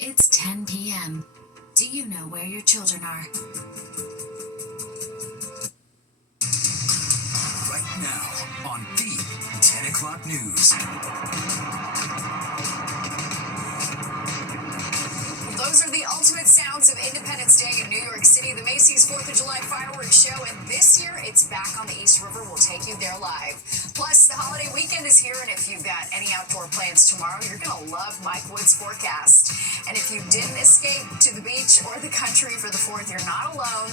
It's 10 p.m. Do you know where your children are? Right now on the 10 o'clock news. Those are the ultimate sounds of Independence Day in New York City, the Macy's 4th of July fireworks show, and this year it's back on the East River. We'll take you there live. Plus, the holiday weekend is here, and if you've got any outdoor plans tomorrow, you're going to love Mike Wood's forecast. And if you didn't escape to the beach or the country for the 4th, you're not alone.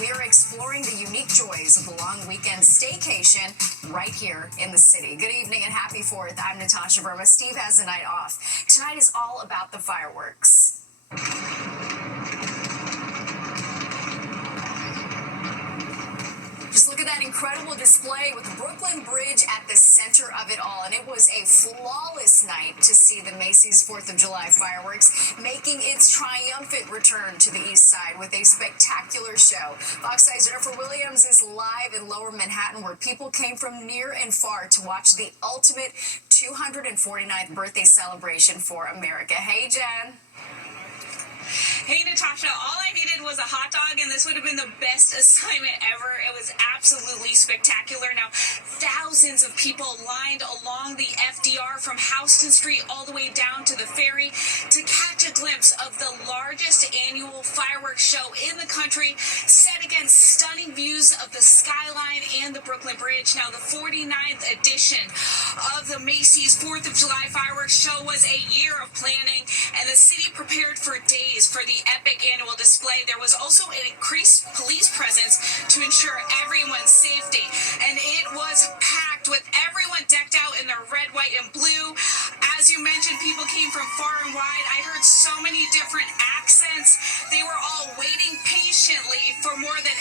We are exploring the unique joys of the long weekend staycation right here in the city. Good evening and happy 4th. I'm Natasha Verma. Steve has the night off. Tonight is all about the fireworks. Just look at that incredible display with the Brooklyn Bridge at the center of it all. And it was a flawless night to see the Macy's 4th of July fireworks making its triumphant return to the east side with a spectacular show. Fox 5's Jennifer Williams is live in Lower Manhattan, where people came from near and far to watch the ultimate 249th birthday celebration for America. Hey, Jen. Hey, Natasha, all I needed was a hot dog, and this would have been the best assignment ever. It was absolutely spectacular. Now, thousands of people lined along the FDR from Houston Street all the way down to the ferry to catch a glimpse of the largest annual fireworks show in the country, set against stunning views of the skyline and the Brooklyn Bridge. Now, the 49th edition of the Macy's 4th of July fireworks show was a year of planning, and the city prepared for days for the epic annual display. There was also an increased police presence to ensure everyone's safety, and it was packed with everyone decked out in their red, white, and blue. As you mentioned, people came from far and wide. I heard so many different accents. They were all waiting patiently for more than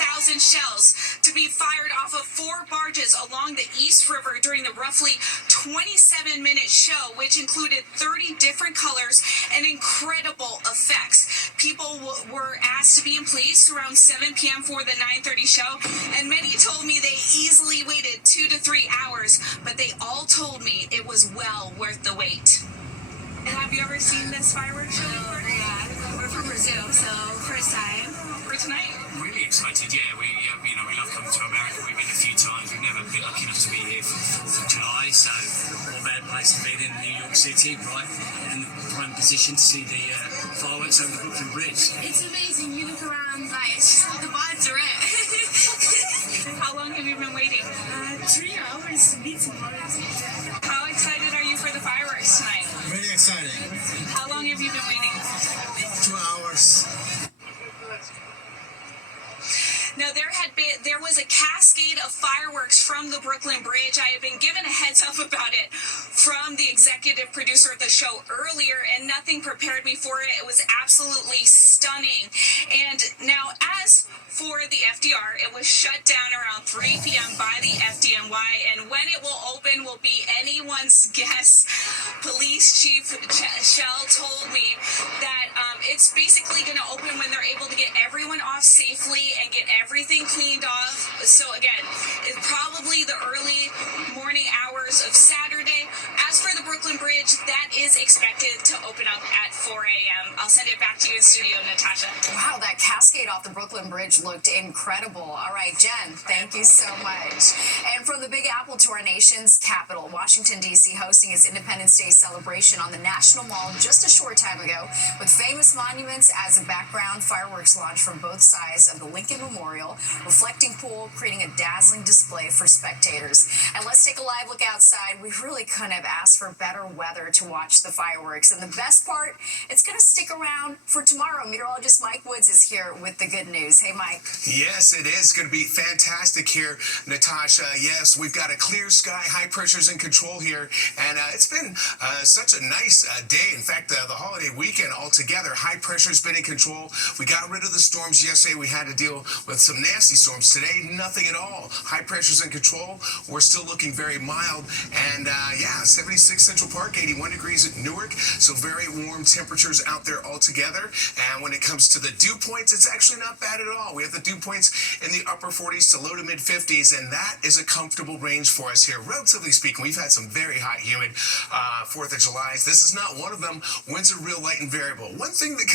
80,000 shells to be fired off of 4 barges along the East River during the roughly 27-minute show, which included 30 different colors and incredible effects. People were asked to be in place around 7 p.m. for the 9:30 show, and many told me they easily waited 2 to 3 hours, but they all told me it was well worth the wait. And have you ever seen this fireworks show before? Yeah, we're from Brazil, so first time. For tonight? Really excited, yeah. We love coming to America. We've been a few times. We've never been lucky enough to be here for 4th of July, so what better place to be than New York City, right? In the prime position to see the fireworks over the Brooklyn Bridge. It's amazing. You look around, like, it's just all the vibes are it. How long have you been waiting? 3 hours to be tomorrow. How excited are you for the fireworks tonight? Really exciting. How long have you been waiting? 2 hours. Now, there was a cascade of fireworks from the Brooklyn Bridge. I had been given a heads up about it from the executive producer of the show earlier, and nothing prepared me for it. It was absolutely stunning. And now, as for the FDR, it was shut down around 3 p.m. by the FDNY, and when it will open will be anyone's guess. Police Chief Shell told me that it's basically going to open when they're able to get everyone off safely and get everything cleaned off. So again, it's probably the early morning hours of Saturday. As for the Brooklyn Bridge, that is expected to open up at 4 a.m. I'll send it back to you in studio, Natasha. Wow, that cascade off the Brooklyn Bridge looked incredible. All right, Jen, thank you so much. And from the Big Apple to our nation's capital, Washington, D.C. hosting its Independence Day celebration on the National Mall just a short time ago, with famous monuments as a background, fireworks launched from both sides of the Lincoln Memorial, reflecting pool, creating a dazzling display for spectators. And let's take a live look outside. We really couldn't have asked for better weather to watch the fireworks. And the best part, it's going to stick around for tomorrow. Meteorologist Mike Woods is here with the good news. Hey, Mike. Yes, it is going to be fantastic here, Natasha. Yes, we've got a clear sky, high pressure's in control here, and it's been such a nice day. In fact, the holiday weekend altogether, high pressure's been in control. We got rid of the storms yesterday. We had to deal with some nasty storms. Today, nothing at all. High pressure's in control. We're still looking very mild, and yeah, 70 76 Central Park, 81 degrees at Newark. So very warm temperatures out there altogether. And when it comes to the dew points, it's actually not bad at all. We have the dew points in the upper 40s to low to mid 50s, and that is a comfortable range for us here. Relatively speaking, we've had some very hot, humid 4th of July's. This is not one of them. Winds are real light and variable. One thing that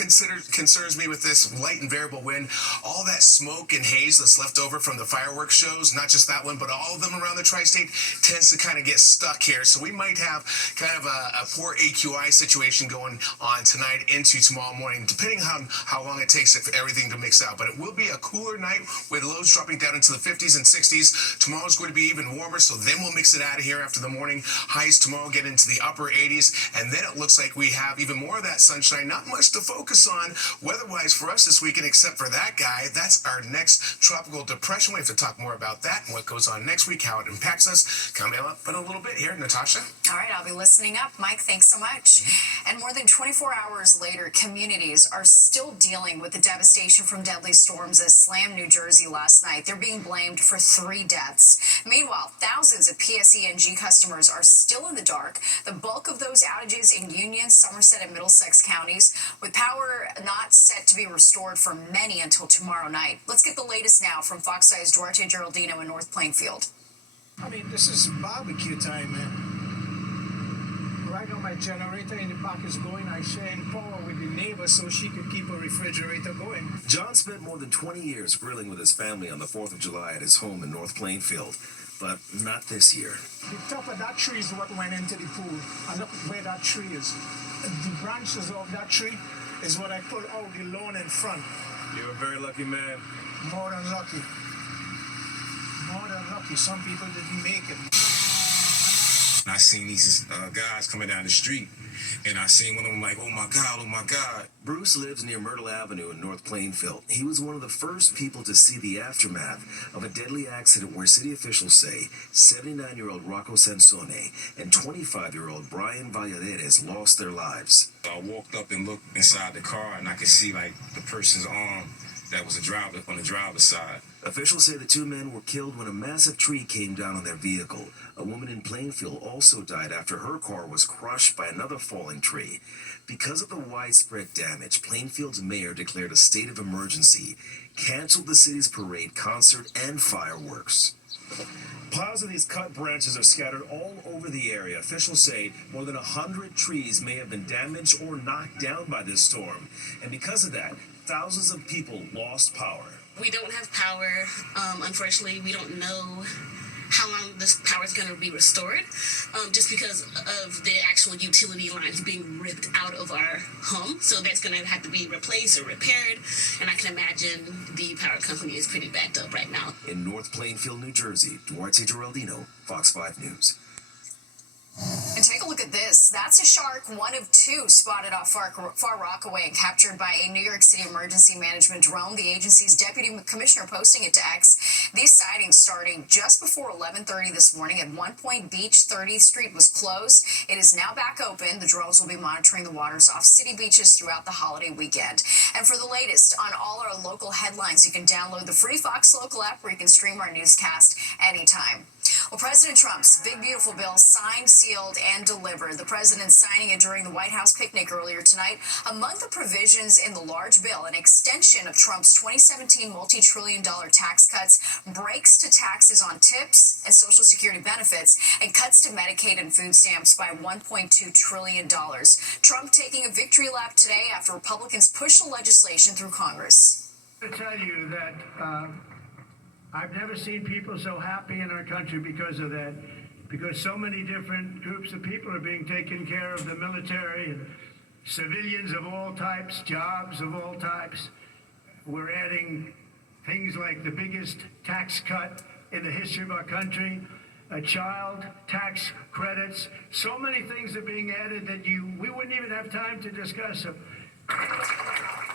concerns me with this light and variable wind, all that smoke and haze that's left over from the fireworks shows, not just that one, but all of them around the tri-state, tends to kind of get stuck here. So we might have kind of a poor AQI situation going on tonight into tomorrow morning, depending on how long it takes for everything to mix out. But it will be a cooler night with lows dropping down into the 50s and 60s. Tomorrow's going to be even warmer, so then we'll mix it out of here after the morning. Highs tomorrow get into the upper 80s, and then it looks like we have even more of that sunshine. Not much to focus on weather-wise for us this weekend, except for that guy. That's our next tropical depression. We have to talk more about that and what goes on next week, how it impacts us. Coming up in a little bit here, Natasha. All right, I'll be listening up. Mike, thanks so much. And more than 24 hours later, communities are still dealing with the devastation from deadly storms that slammed New Jersey last night. They're being blamed for 3 deaths. Meanwhile, thousands of PSE&G customers are still in the dark. The bulk of those outages in Union, Somerset, and Middlesex counties, with power not set to be restored for many until tomorrow night. Let's get the latest now from Fox 5's Duarte Geraldino in North Plainfield. I mean, this is barbecue time, man. Right now, my generator in the back is going. I share power with the neighbor so she could keep her refrigerator going. John spent more than 20 years grilling with his family on the 4th of July at his home in North Plainfield, but not this year. The top of that tree is what went into the pool. And look where that tree is. The branches of that tree is what I pulled out the lawn in front. You're a very lucky man. More than lucky. More than lucky. Some people didn't make it. I seen these guys coming down the street, and I seen one of them like, oh my God, oh my God. Bruce lives near Myrtle Avenue in North Plainfield. He was one of the first people to see the aftermath of a deadly accident where city officials say 79-year-old Rocco Sansone and 25-year-old Brian Valladares lost their lives. I walked up and looked inside the car, and I could see like the person's arm that was on the driver's side. Officials say the 2 men were killed when a massive tree came down on their vehicle. A woman in Plainfield also died after her car was crushed by another falling tree. Because of the widespread damage, Plainfield's mayor declared a state of emergency, canceled the city's parade, concert, and fireworks. Piles of these cut branches are scattered all over the area. Officials say more than 100 trees may have been damaged or knocked down by this storm. And because of that, thousands of people lost power. We don't have power. Unfortunately, we don't know how long this power is going to be restored, just because of the actual utility lines being ripped out of our home. So that's going to have to be replaced or repaired. And I can imagine the power company is pretty backed up right now. In North Plainfield, New Jersey, Duarte Geraldino, Fox 5 News. And take a look at this. That's a shark, one of 2 spotted off Far Rockaway and captured by a New York City emergency management drone. The agency's deputy commissioner posting it to X. These sightings starting just before 11:30 this morning. At one point, Beach 30th Street was closed. It is now back open. The drones will be monitoring the waters off city beaches throughout the holiday weekend. And for the latest on all our local headlines, you can download the free Fox Local app where you can stream our newscast anytime. Well, President Trump's big, beautiful bill signed, sealed, and delivered. The president signing it during the White House picnic earlier tonight. Among the provisions in the large bill, an extension of Trump's 2017 multi-trillion-dollar tax cuts, breaks to taxes on tips and Social Security benefits, and cuts to Medicaid and food stamps by $1.2 trillion. Trump taking a victory lap today after Republicans pushed the legislation through Congress. I tell you that I've never seen people so happy in our country because of that, because so many different groups of people are being taken care of, the military and civilians of all types, jobs of all types. We're adding things like the biggest tax cut in the history of our country, child tax credits. So many things are being added that we wouldn't even have time to discuss them.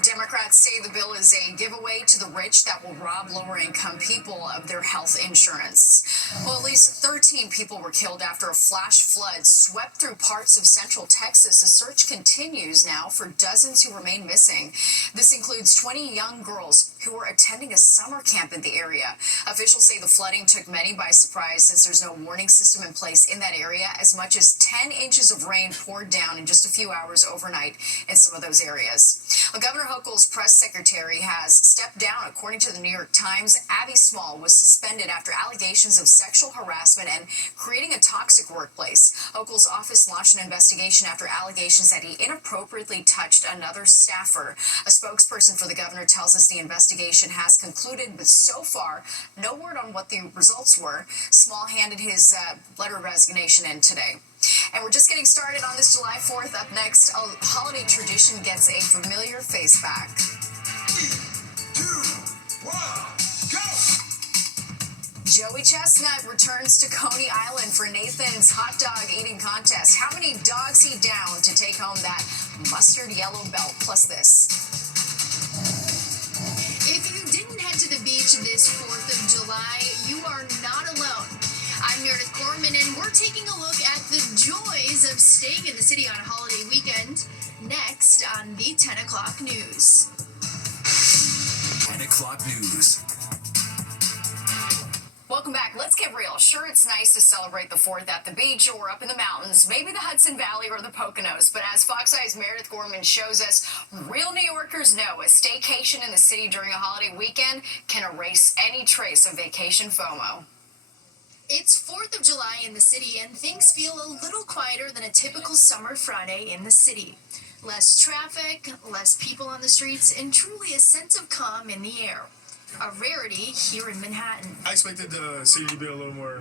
Democrats say the bill is a giveaway to the rich that will rob lower-income people of their health insurance. Well, at least 13 people were killed after a flash flood swept through parts of central Texas. The search continues now for dozens who remain missing. This includes 20 young girls who were attending a summer camp in the area. Officials say the flooding took many by surprise since there's no warning system in place in that area. As much as 10 inches of rain poured down in just a few hours overnight in some of those areas. Well, Governor Hochul's press secretary has stepped down. According to the New York Times, Abby Small was suspended after allegations of sexual harassment and creating a toxic workplace. Hochul's office launched an investigation after allegations that he inappropriately touched another staffer. A spokesperson for the governor tells us the investigation has concluded, but so far, no word on what the results were. Small handed his letter of resignation in today. And we're just getting started on this July 4th. Up next, a holiday tradition gets a familiar face back. 3, 2, 1, go! Joey Chestnut returns to Coney Island for Nathan's hot dog eating contest. How many dogs he down to take home that mustard yellow belt? Plus this. If you didn't head to the beach this 4th of July, you are not alone. I'm Meredith Gorman, and we're taking a look at the joys of staying in the city on a holiday weekend, next on the 10 o'clock news. 10 o'clock news. Welcome back. Let's get real. Sure, it's nice to celebrate the 4th at the beach or up in the mountains, maybe the Hudson Valley or the Poconos. But as Fox Eye's Meredith Gorman shows us, real New Yorkers know a staycation in the city during a holiday weekend can erase any trace of vacation FOMO. It's 4th of July in the city, and things feel a little quieter than a typical summer Friday in the city. Less traffic, less people on the streets, and truly a sense of calm in the air. A rarity here in Manhattan. I expected the city to be a little more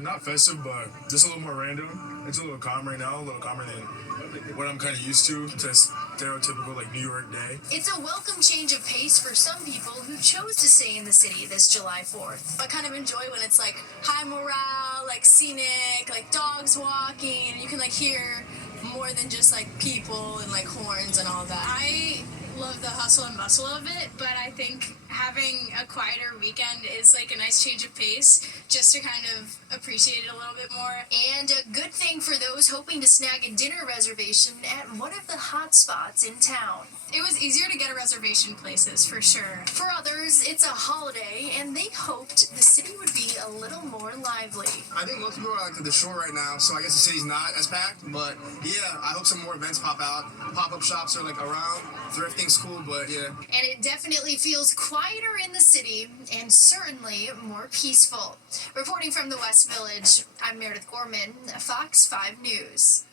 not festive, but just a little more random. It's a little calm right now, a little calmer than what I'm kind of used to stereotypical like New York day. It's a welcome change of pace for some people who chose to stay in the city this July 4th. I kind of enjoy when it's like high morale, like scenic, like dogs walking, and you can like hear more than just like people and like horns and all that. I love the hustle and bustle of it, but I think having a quieter weekend is like a nice change of pace just to kind of appreciate it a little bit more. And a good thing for those hoping to snag a dinner reservation at one of the hot spots in town. It was easier to get a reservation places, for sure. For others, it's a holiday, and they hoped the city would be a little more lively. I think most people are like at the shore right now, so I guess the city's not as packed, but yeah, I hope some more events pop out. Pop-up shops are like around, thrifting's cool, but yeah. And it definitely feels quieter in the city, and certainly more peaceful. Reporting from the West Village, I'm Meredith Gorman, Fox 5 News.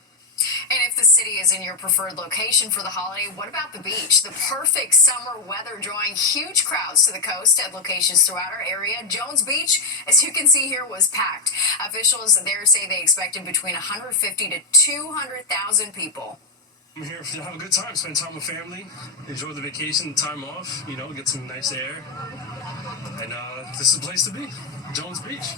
And if the city is in your preferred location for the holiday, what about the beach? The perfect summer weather drawing huge crowds to the coast at locations throughout our area. Jones Beach, as you can see here, was packed. Officials there say they expected between 150 to 200,000 people. I'm here to have a good time, spend time with family, enjoy the vacation, time off, get some nice air. And this is the place to be, Jones Beach.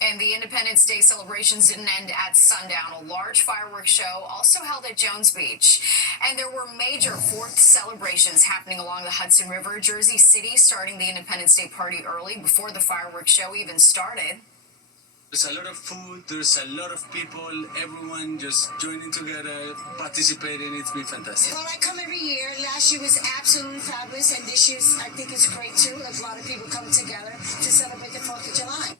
And the Independence Day celebrations didn't end at sundown. A large fireworks show also held at Jones Beach. And there were major 4th celebrations happening along the Hudson River. Jersey City starting the Independence Day party early before the fireworks show even started. There's a lot of food, there's a lot of people, everyone just joining together, participating. It's been fantastic. Well, I come every year. Last year was absolutely fabulous, and this year I think it's great too. There's a lot of people coming together to celebrate the 4th of July.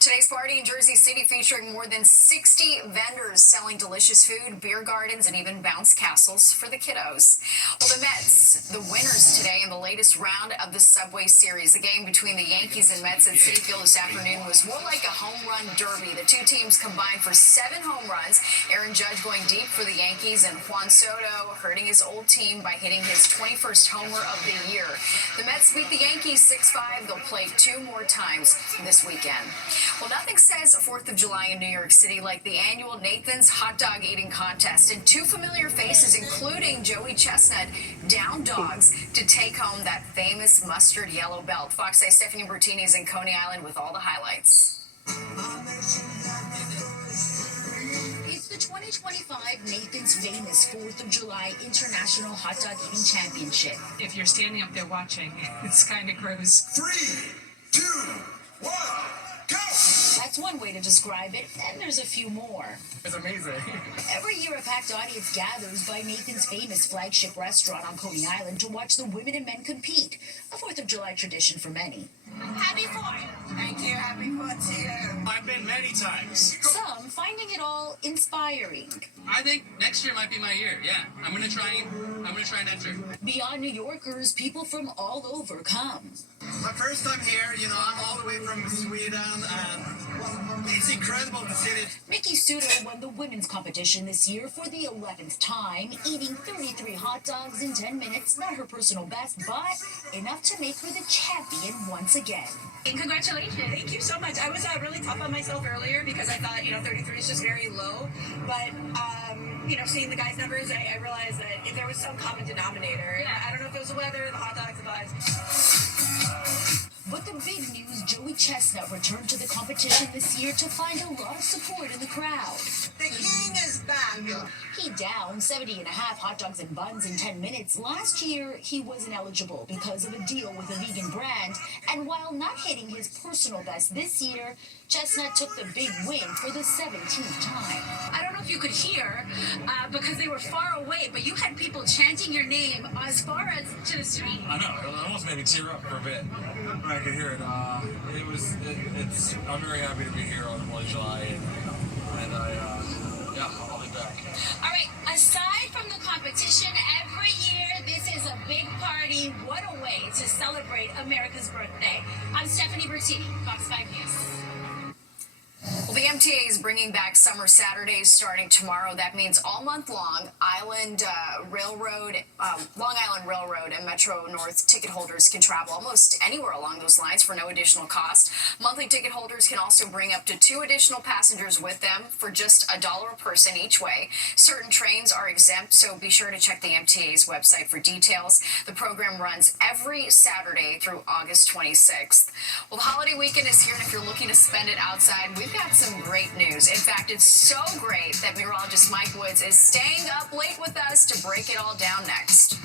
Today's party in Jersey City featuring more than 60 vendors selling delicious food, beer gardens, and even bounce castles for the kiddos. Well, the Mets, the winners today in the latest round of the Subway Series. The game between the Yankees and Mets at Citi Field this afternoon was more like a home run derby. The two teams combined for 7 home runs. Aaron Judge going deep for the Yankees, and Juan Soto hurting his old team by hitting his 21st homer of the year. The Mets beat the Yankees 6-5. They'll play 2 more times this weekend. Well, nothing says 4th of July in New York City like the annual Nathan's hot dog eating contest. And 2 familiar faces, including Joey Chestnut, down dogs to take home that famous mustard yellow belt. Fox 8's Stephanie Bertini is in Coney Island with all the highlights. It's the 2025 Nathan's Famous 4th of July International Hot Dog Eating Championship. If you're standing up there watching, it's kind of gross. 3, 2, 1. Go! At That's one way to describe it, and there's a few more. It's amazing. Every year, a packed audience gathers by Nathan's famous flagship restaurant on Coney Island to watch the women and men compete, a 4th of July tradition for many. Happy 4th. Thank you. Happy 4th to you. I've been many times. Some finding it all inspiring. I think next year might be my year. Yeah, I'm gonna try next year. Beyond New Yorkers, people from all over come. My first time here, I'm all the way from Sweden, and it's incredible to see it. Mickey Sudo won the women's competition this year for the 11th time, eating 33 hot dogs in 10 minutes. Not her personal best, but enough to make her the champion once again. And congratulations. Thank you so much. I was really tough on myself earlier because I thought, 33 is just very low. But, seeing the guys' numbers, I realized that if there was some common denominator, I don't know if it was the weather, the hot dogs, the buzz. But the big news, Joey Chestnut returned to the competition this year to find a lot of support in the crowd. The king is back. He downed 70 and a half hot dogs and buns in 10 minutes. Last year, he wasn't eligible because of a deal with a vegan brand. And while not hitting his personal best this year, Chestnut took the big win for the 17th time. I don't know if you could hear because they were far away, but you had people chanting your name as far as to the street. I know, it almost made me tear up for a bit. I could hear it. I'm very happy to be here on the 4th of July, and I'll be back. All right, aside from the competition, every year this is a big party. What a way to celebrate America's birthday. I'm Stephanie Bertini, Fox 5 News. Well, the MTA is bringing back summer Saturdays starting tomorrow. That means all month long, Long Island Railroad and Metro North ticket holders can travel almost anywhere along those lines for no additional cost. Monthly ticket holders can also bring up to 2 additional passengers with them for just $1 a person each way. Certain trains are exempt, so be sure to check the MTA's website for details. The program runs every Saturday through August 26th. Well, the holiday weekend is here, and if you're looking to spend it outside, we've got some great news. In fact, it's so great that meteorologist Mike Woods is staying up late with us to break it all down next.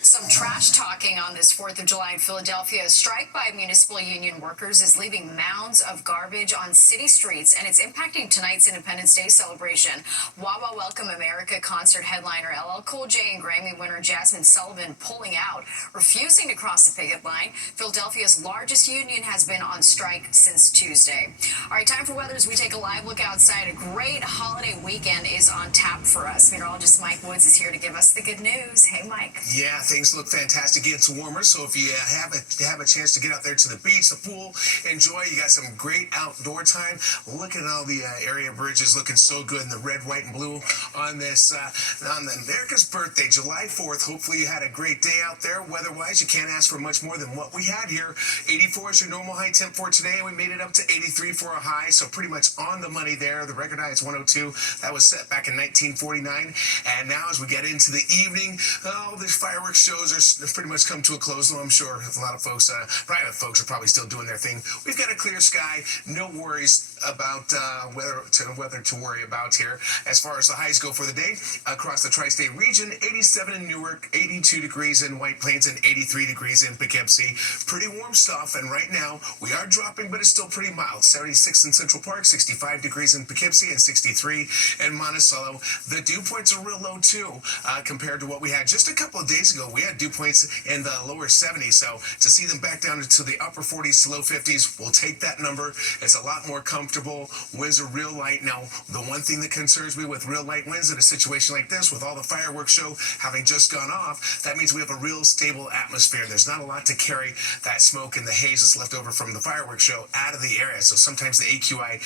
Some trash talking on this 4th of July in Philadelphia. A strike by municipal union workers is leaving mounds of garbage on city streets, and it's impacting tonight's Independence Day celebration. Wawa Welcome America concert headliner LL Cool J and Grammy winner Jasmine Sullivan pulling out, refusing to cross the picket line. Philadelphia's largest union has been on strike since Tuesday. All right, time for weather as we take a live look outside. A great holiday weekend is on tap for us. Meteorologist Mike Woods is here to give us the good news. Hey, Mike. Yeah, things look fantastic. It's warmer, so if you have a chance to get out there to the beach, the pool, enjoy. You got some great outdoor time. Look at all the area bridges looking so good in the red, white, and blue on this on America's birthday, July 4th. Hopefully you had a great day out there. Weather-wise, you can't ask for much more than what we had here. 84 is your normal high temp for today. We made it up to 83 for a high, so pretty much on the money there. The record high is 102. That was set back in 1949. And now as we get into the evening, all these fireworks shows are pretty much come to a close, though I'm sure a lot of folks, private folks, are probably still doing their thing. We've got a clear sky, no worries about weather to worry about here. As far as the highs go for the day, across the tri-state region, 87 in Newark, 82 degrees in White Plains, and 83 degrees in Poughkeepsie. Pretty warm stuff, and right now we are dropping, but it's still pretty mild. 76 in Central Park, 65 degrees in Poughkeepsie, and 63 in Monticello. The dew points are real low too, compared to what we had just a couple of days ago. We had dew points in the lower 70s, so to see them back down to the upper 40s to low 50s, we'll take that number. It's a lot more comfortable. Winds are real light. Now, the one thing that concerns me with real light winds in a situation like this, with all the fireworks show having just gone off, that means we have a real stable atmosphere. There's not a lot to carry that smoke and the haze that's left over from the fireworks show out of the area, so sometimes the AQI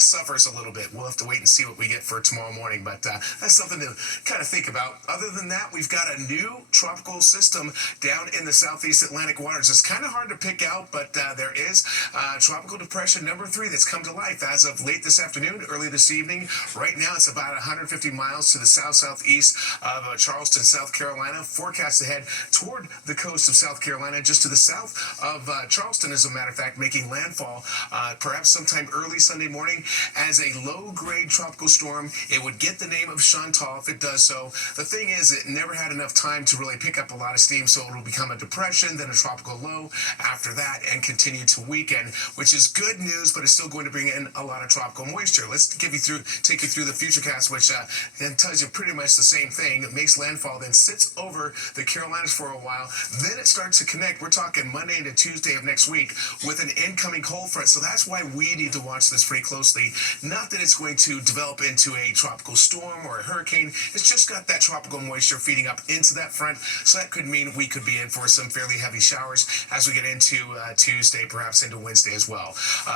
suffers a little bit. We'll have to wait and see what we get for tomorrow morning, but that's something to kind of think about. Other than that, we've got a new tropical system down down in the southeast Atlantic waters. It's kind of hard to pick out, but there is tropical depression number 3 that's come to life as of late this afternoon, early this evening. Right now, it's about 150 miles to the south-southeast of Charleston, South Carolina. Forecast ahead toward the coast of South Carolina, just to the south of Charleston, as a matter of fact, making landfall perhaps sometime early Sunday morning as a low-grade tropical storm. It would get the name of Chantal if it does so. The thing is, it never had enough time to really pick up a lot of steam, so it will become a depression, then a tropical low after that, and continue to weaken, which is good news, but it's still going to bring in a lot of tropical moisture. Let's take you through the futurecast, which then tells you pretty much the same thing. It makes landfall, then sits over the Carolinas for a while, then it starts to connect. We're talking Monday into Tuesday of next week with an incoming cold front, so that's why we need to watch this pretty closely. Not that it's going to develop into a tropical storm or a hurricane. It's just got that tropical moisture feeding up into that front, so that could mean we could be in for some fairly heavy showers as we get into Tuesday, perhaps into Wednesday as well.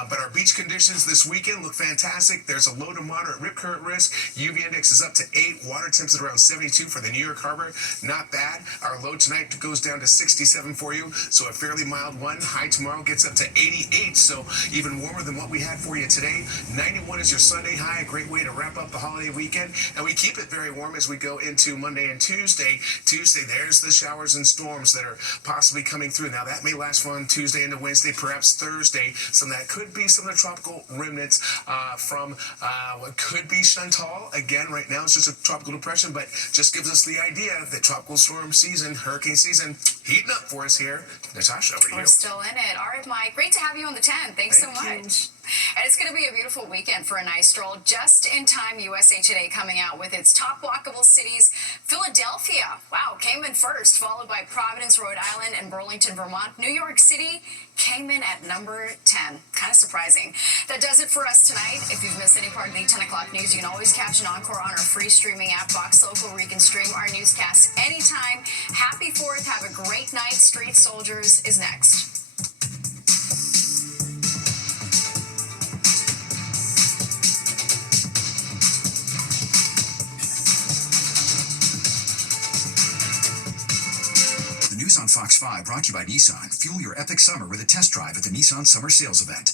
But our beach conditions this weekend look fantastic. There's a low to moderate rip current risk. UV index is up to 8. Water temps at around 72 for the New York Harbor. Not bad. Our low tonight goes down to 67 for you, so a fairly mild one. High tomorrow gets up to 88, so even warmer than what we had for you today. 91 is your Sunday high, a great way to wrap up the holiday weekend, and we keep it very warm as we go into Monday and Tuesday. Tuesday, there's the showers and storms that are possibly coming through. Now, that may last from Tuesday into Wednesday, perhaps Thursday. Some of that could be some of the tropical remnants from what could be Chantal. Again, right now, it's just a tropical depression, but just gives us the idea that tropical storm season, hurricane season, heating up for us here. Natasha, over to you. We're still in it. All right, Mike, great to have you on the 10. Thanks so much. And it's going to be a beautiful weekend for a nice stroll. Just in time, USA Today coming out with its top walkable cities. Philadelphia, wow, came in first, followed by Providence, Rhode Island, and Burlington, Vermont. New York City came in at number 10. Kind of surprising. That does it for us tonight. If you've missed any part of the 10 o'clock news, you can always catch an encore on our free streaming app, Fox Local, where you can stream our newscasts anytime. Happy 4th. Have a great night. Street Soldiers is next. News on Fox 5 brought to you by Nissan. Fuel your epic summer with a test drive at the Nissan Summer Sales Event.